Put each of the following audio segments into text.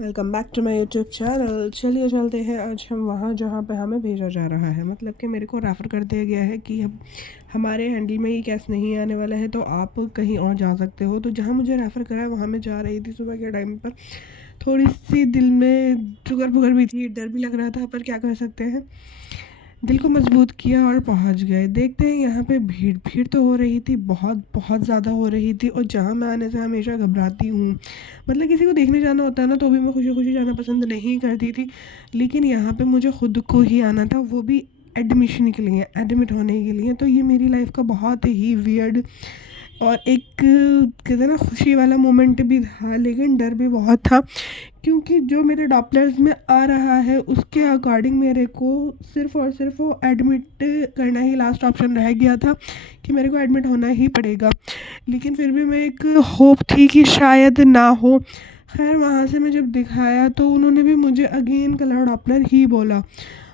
Welcome back to my YouTube channel. चलिए चलते हैं आज हम वहाँ जहाँ पे हमें भेजा जा रहा है। मतलब कि मेरे को रेफ़र कर दिया गया है कि अब हमारे हैंडल में ये कैश नहीं आने वाला है, तो आप कहीं और जा सकते हो। तो जहाँ मुझे रेफ़र करा है वहाँ मैं जा रही थी सुबह के टाइम पर। थोड़ी सी दिल में चुकर पुकर भी थी, डर भी लग रहा था, पर क्या कर सकते हैं, दिल को मजबूत किया और पहुंच गए। देखते हैं यहाँ पे भीड़ भीड़ तो हो रही थी, बहुत बहुत ज़्यादा हो रही थी। और जहाँ मैं आने से हमेशा घबराती हूँ, मतलब किसी को देखने जाना होता है ना, तो भी मैं खुशी खुशी जाना पसंद नहीं करती थी। लेकिन यहाँ पे मुझे खुद को ही आना था, वो भी एडमिशन के लिए, एडमिट होने के लिए। तो ये मेरी लाइफ का बहुत ही वियर्ड और एक कहते हैं ना खुशी वाला मोमेंट भी था, लेकिन डर भी बहुत था, क्योंकि जो मेरे डॉपलर्स में आ रहा है उसके अकॉर्डिंग मेरे को सिर्फ़ और सिर्फ वो एडमिट करना ही लास्ट ऑप्शन रह गया था कि मेरे को एडमिट होना ही पड़ेगा। लेकिन फिर भी मैं एक होप थी कि शायद ना हो। खैर वहाँ से मैं जब दिखाया तो उन्होंने भी मुझे अगेन कलर डॉपलर ही बोला।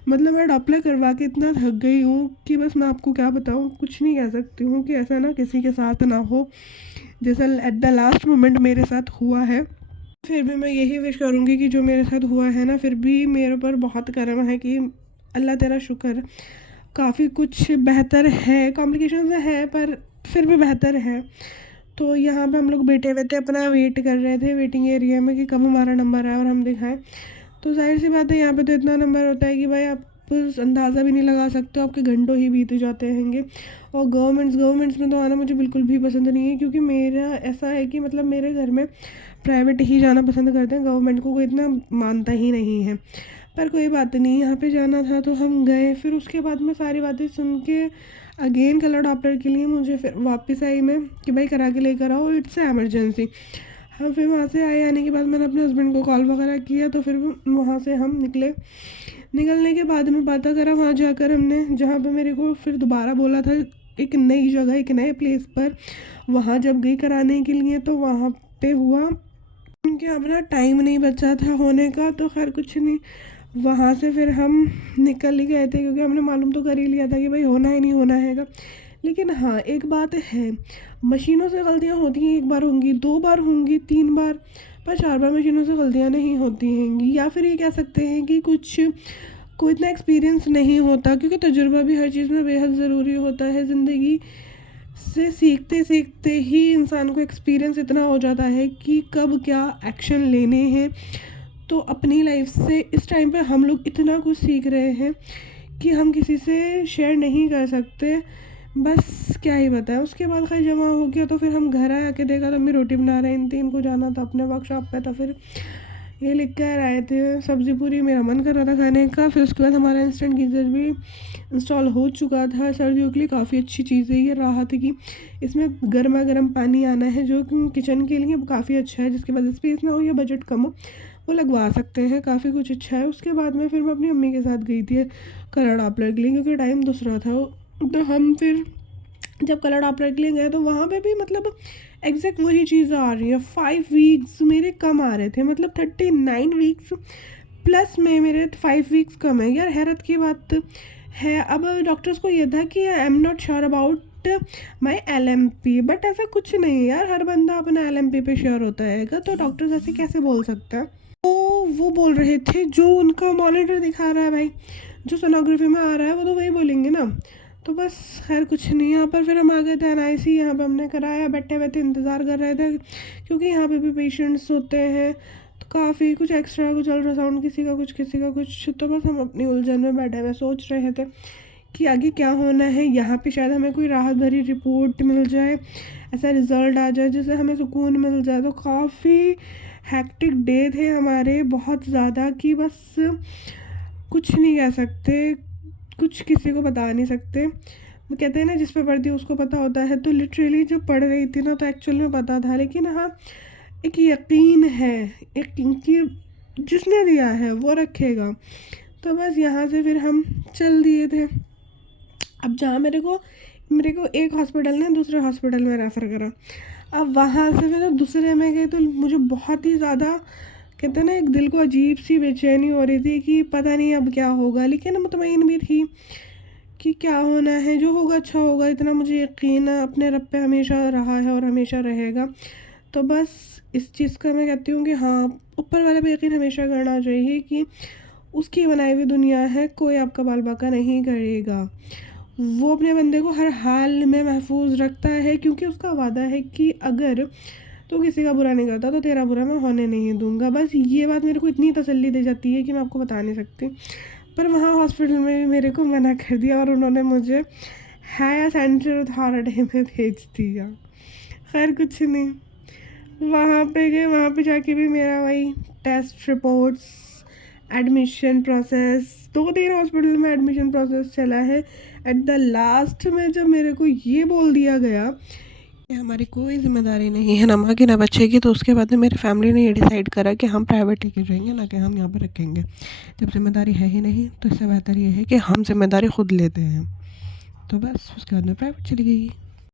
मतलब मैं डॉपलर करवा के इतना थक गई हूँ कि बस मैं आपको क्या बताऊँ, कुछ नहीं कह सकती हूँ कि ऐसा ना किसी के साथ ना हो जैसा एट द लास्ट मोमेंट मेरे साथ हुआ है। फिर भी मैं यही विश करूँगी कि जो मेरे साथ हुआ है ना, फिर भी मेरे ऊपर बहुत करम है कि अल्लाह तेरा शुक्र, काफ़ी कुछ बेहतर है, कॉम्प्लिकेशंस है पर फिर भी बेहतर है। तो यहाँ पे हम लोग बैठे हुए थे, अपना वेट कर रहे थे वेटिंग एरिया में कि कब हमारा नंबर आए और हम दिखाएं। तो जाहिर सी बात है, यहाँ पे तो इतना नंबर होता है कि भाई आप अंदाज़ा भी नहीं लगा सकते हो, आपके घंटों ही बीत जाते हैंगे। और गवर्नमेंट्स में तो आना मुझे बिल्कुल भी पसंद नहीं है, क्योंकि मेरा ऐसा है कि मतलब मेरे घर में प्राइवेट ही जाना पसंद करते हैं, गवर्नमेंट को कोई इतना मानता ही नहीं है। पर कोई बात नहीं, यहाँ पे जाना था तो हम गए। फिर उसके बाद में सारी बातें सुन के अगेन कलर डॉक्टर के लिए मुझे फिर वापस आई मैं कि भाई करा के लेकर आओ, इट्स एमरजेंसी। हम फिर वहाँ से आए, आने के बाद मैंने अपने हस्बैंड को कॉल वगैरह किया, तो फिर वहाँ से हम निकले। निकलने के बाद में पता करा, वहाँ जाकर हमने जहाँ पे मेरे को फिर दोबारा बोला था एक नई जगह, एक नए प्लेस पर, वहाँ जब गई कराने के लिए तो वहाँ पे हुआ कि अपना टाइम नहीं बचा था होने का। तो खैर कुछ नहीं, वहाँ से फिर हम निकल ही गए थे, क्योंकि हमने मालूम तो कर ही लिया था कि भाई होना ही नहीं होना हैगा। लेकिन हाँ एक बात है, मशीनों से गलतियाँ होती हैं, एक बार होंगी, दो बार होंगी, तीन बार, पर चार बार मशीनों से गलतियाँ नहीं होती हैंगी। या फिर ये कह सकते हैं कि कुछ को इतना एक्सपीरियंस नहीं होता, क्योंकि तजुर्बा भी हर चीज़ में बेहद ज़रूरी होता है। ज़िंदगी से सीखते सीखते ही इंसान को एक्सपीरियंस इतना हो जाता है कि कब क्या एक्शन लेने हैं। तो अपनी लाइफ से इस टाइम पे हम लोग इतना कुछ सीख रहे हैं कि हम किसी से शेयर नहीं कर सकते। बस क्या ही बताएं। उसके बाद खैर जमा हो गया, तो फिर हम घर आए, आके देखा तो अम्मी रोटी बना रहे हैं, तीन को जाना था अपने वर्कशॉप पे। तो फिर ये लिख कर आए थे सब्ज़ी पूरी, मेरा मन कर रहा था खाने का। फिर उसके बाद हमारा इंस्टेंट गीज़र भी इंस्टॉल हो चुका था। सर्दियों के लिए काफ़ी अच्छी चीज़ है ये, राहत की। इसमें गर्मा गर्म पानी आना है, जो कि किचन के लिए काफ़ी अच्छा है, जिसके बाद स्पेस ना हो या बजट कम हो वो लगवा सकते हैं, काफ़ी कुछ अच्छा है। उसके बाद में फिर मैं अपनी अम्मी के साथ गई थी कलर डॉपलर के लिए, क्योंकि टाइम दूसरा था। तो हम फिर जब कलर डॉपलर के लिए गए तो वहाँ पे भी मतलब एग्जैक्ट वही चीज़ आ रही है। 5 वीक्स मेरे कम आ रहे थे, मतलब 39 वीक्स प्लस में मेरे 5 वीक्स कम है यार, हैरत की बात है। अब डॉक्टर्स को ये था कि I am not sure about my LMP, but ऐसा कुछ नहीं है यार, हर बंदा अपना LMP पे श्योर होता है, तो डॉक्टर्स ऐसे कैसे बोल सकते हैं। तो वो बोल रहे थे जो उनका मॉनिटर दिखा रहा है भाई, जो सोनोग्राफी में आ रहा है वो तो वही बोलेंगे ना। तो बस खैर कुछ नहीं, यहाँ पर फिर हम आ गए थे NIC। यहाँ पे हमने कराया, बैठे हुए थे, इंतज़ार कर रहे थे, क्योंकि यहाँ पे भी पेशेंट्स होते हैं। तो काफ़ी कुछ एक्स्ट्रा, कुछ अल्ट्रासाउंड, किसी का कुछ किसी का कुछ। तो बस हम अपनी उलझन में बैठे हुए सोच रहे थे कि आगे क्या होना है। यहाँ पे शायद हमें कोई राहत भरी रिपोर्ट मिल जाए, ऐसा रिज़ल्ट आ जाए जिससे हमें सुकून मिल जाए। तो काफ़ी हैक्टिक डे थे हमारे, बहुत ज़्यादा, कि बस कुछ नहीं कह सकते, कुछ किसी को बता नहीं सकते। वो कहते हैं ना जिस पे पढ़ती है उसको पता होता है। तो लिटरली जब पढ़ रही थी ना तो एक्चुअल में पता था, लेकिन हाँ एक यकीन है, एक कि जिसने दिया है वो रखेगा। तो बस यहाँ से फिर हम चल दिए थे। अब जहाँ मेरे को एक हॉस्पिटल ने दूसरे हॉस्पिटल में रेफ़र करा। अब वहाँ से फिर जब दूसरे में गई तो मुझे बहुत ही ज़्यादा, कहते हैं ना, एक दिल को अजीब सी बेचैनी हो रही थी कि पता नहीं अब क्या होगा, लेकिन मुतमईन भी थी कि क्या होना है, जो होगा अच्छा होगा, इतना मुझे यकीन अपने रब पे हमेशा रहा है और हमेशा रहेगा। तो बस इस चीज़ का मैं कहती हूँ कि हाँ, ऊपर वाले पे यकीन हमेशा करना चाहिए कि उसकी बनाई हुई दुनिया है, कोई आपका बाल बाका नहीं करेगा। वो अपने बंदे को हर हाल में महफूज रखता है, क्योंकि उसका वादा है कि अगर तो किसी का बुरा नहीं करता तो तेरा बुरा मैं होने नहीं दूंगा। बस ये बात मेरे को इतनी तसल्ली दे जाती है कि मैं आपको बता नहीं सकती। पर वहाँ हॉस्पिटल में भी मेरे को मना कर दिया और उन्होंने मुझे हायर सेंट्रल अथॉरिटी में भेज दिया। खैर कुछ नहीं, वहाँ पे गए, वहाँ पे जाके भी मेरा वही टेस्ट रिपोर्ट्स, एडमिशन प्रोसेस, 2 दिन हॉस्पिटल में एडमिशन प्रोसेस चला है। एट द लास्ट में जब मेरे को ये बोल दिया गया कि हमारी कोई ज़िम्मेदारी नहीं है ना माँ की ना बच्चे की, तो उसके बाद में मेरी फैमिली ने ये डिसाइड करा कि हम प्राइवेट लेके जाएंगे, ना कि हम यहाँ पर रखेंगे। जब जिम्मेदारी है ही नहीं तो इससे बेहतर ये है कि हम जिम्मेदारी खुद लेते हैं। तो बस उसके बाद मैं प्राइवेट चली गई।